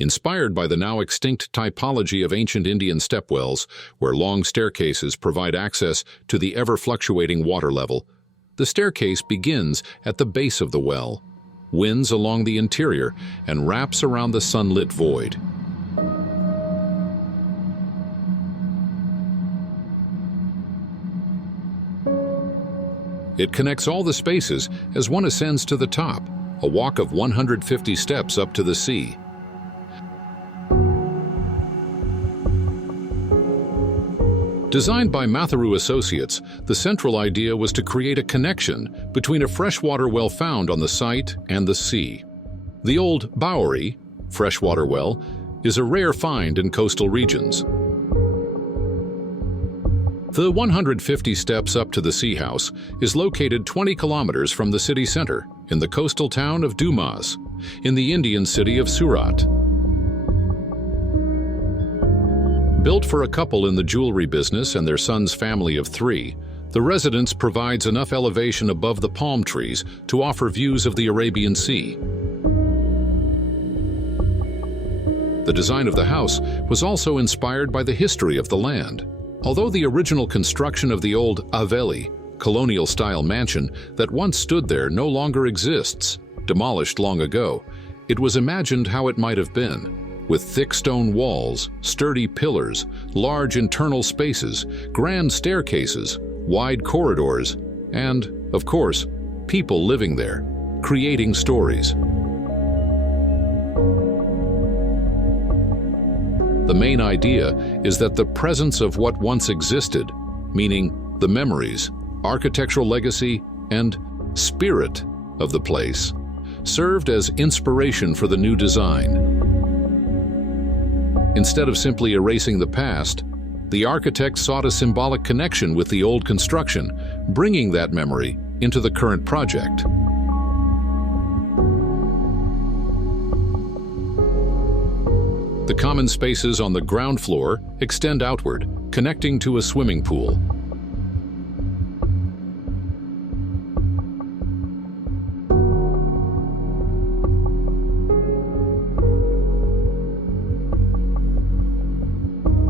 Inspired by the now extinct typology of ancient Indian stepwells, where long staircases provide access to the ever-fluctuating water level, the staircase begins at the base of the well, winds along the interior, and wraps around the sunlit void. It connects all the spaces as one ascends to the top, a walk of 150 steps up to the sea. Designed by Matharoo Associates, the central idea was to create a connection between a freshwater well found on the site and the sea. The old Bowery, freshwater well, is a rare find in coastal regions. The 150 steps up to the sea house is located 20 kilometers from the city center in the coastal town of Dumas, in the Indian city of Surat. Built for a couple in the jewelry business and their son's family of 3, the residence provides enough elevation above the palm trees to offer views of the Arabian Sea. The design of the house was also inspired by the history of the land. Although the original construction of the old haveli, colonial-style mansion that once stood there no longer exists, demolished long ago, it was imagined how it might have been, with thick stone walls, sturdy pillars, large internal spaces, grand staircases, wide corridors, and, of course, people living there, creating stories. The main idea is that the presence of what once existed, meaning the memories, architectural legacy, and spirit of the place, served as inspiration for the new design. Instead of simply erasing the past, the architect sought a symbolic connection with the old construction, bringing that memory into the current project. The common spaces on the ground floor extend outward, connecting to a swimming pool.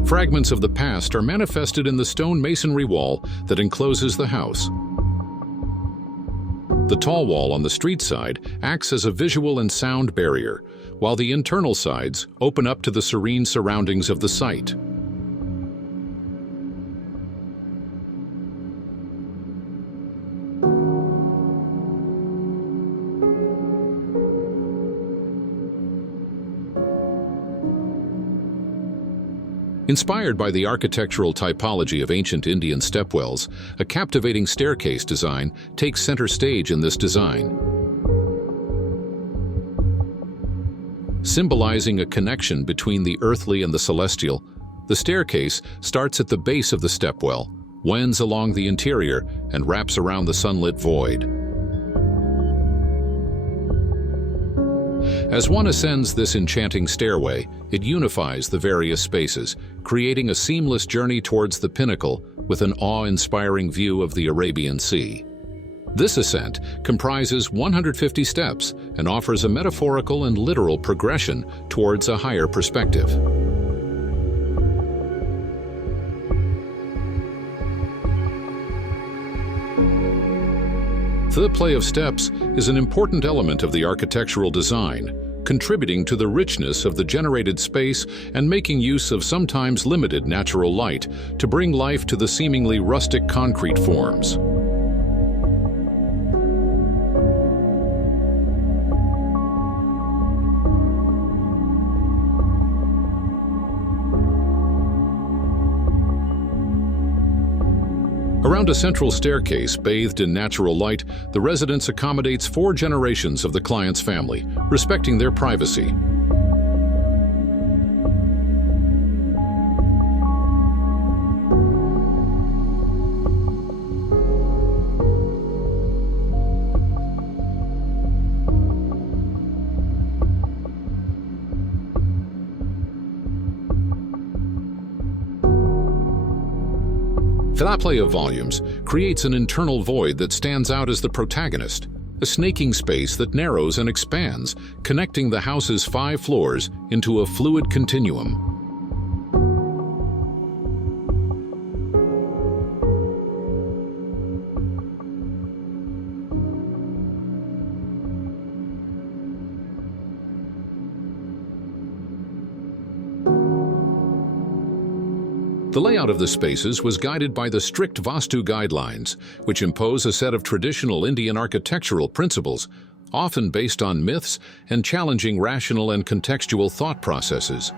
Fragments of the past are manifested in the stone masonry wall that encloses the house. The tall wall on the street side acts as a visual and sound barrier, while the internal sides open up to the serene surroundings of the site. Inspired by the architectural typology of ancient Indian stepwells, a captivating staircase design takes center stage in this design. Symbolizing a connection between the earthly and the celestial, the staircase starts at the base of the stepwell, wends along the interior, and wraps around the sunlit void. As one ascends this enchanting stairway, it unifies the various spaces, creating a seamless journey towards the pinnacle with an awe-inspiring view of the Arabian Sea. This ascent comprises 150 steps and offers a metaphorical and literal progression towards a higher perspective. The play of steps is an important element of the architectural design, contributing to the richness of the generated space and making use of sometimes limited natural light to bring life to the seemingly rustic concrete forms. Around a central staircase bathed in natural light, the residence accommodates 4 generations of the client's family, respecting their privacy. That play of volumes creates an internal void that stands out as the protagonist, a snaking space that narrows and expands, connecting the house's 5 floors into a fluid continuum. The layout of the spaces was guided by the strict Vaastu guidelines, which impose a set of traditional Indian architectural principles, often based on myths and challenging rational and contextual thought processes.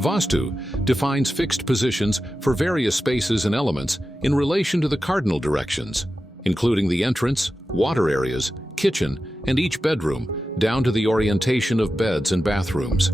Vaastu defines fixed positions for various spaces and elements in relation to the cardinal directions, including the entrance, water areas, kitchen, and each bedroom, down to the orientation of beds and bathrooms.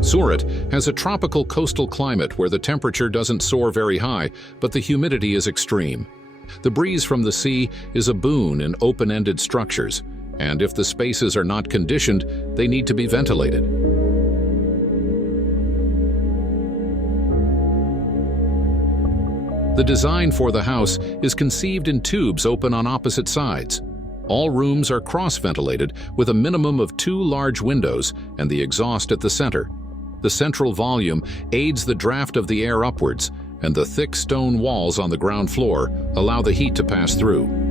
Surat has a tropical coastal climate where the temperature doesn't soar very high, but the humidity is extreme. The breeze from the sea is a boon in open-ended structures, and if the spaces are not conditioned, they need to be ventilated. The design for the house is conceived in tubes open on opposite sides. All rooms are cross-ventilated with a minimum of 2 large windows and the exhaust at the center. The central volume aids the draft of the air upwards, and the thick stone walls on the ground floor allow the heat to pass through.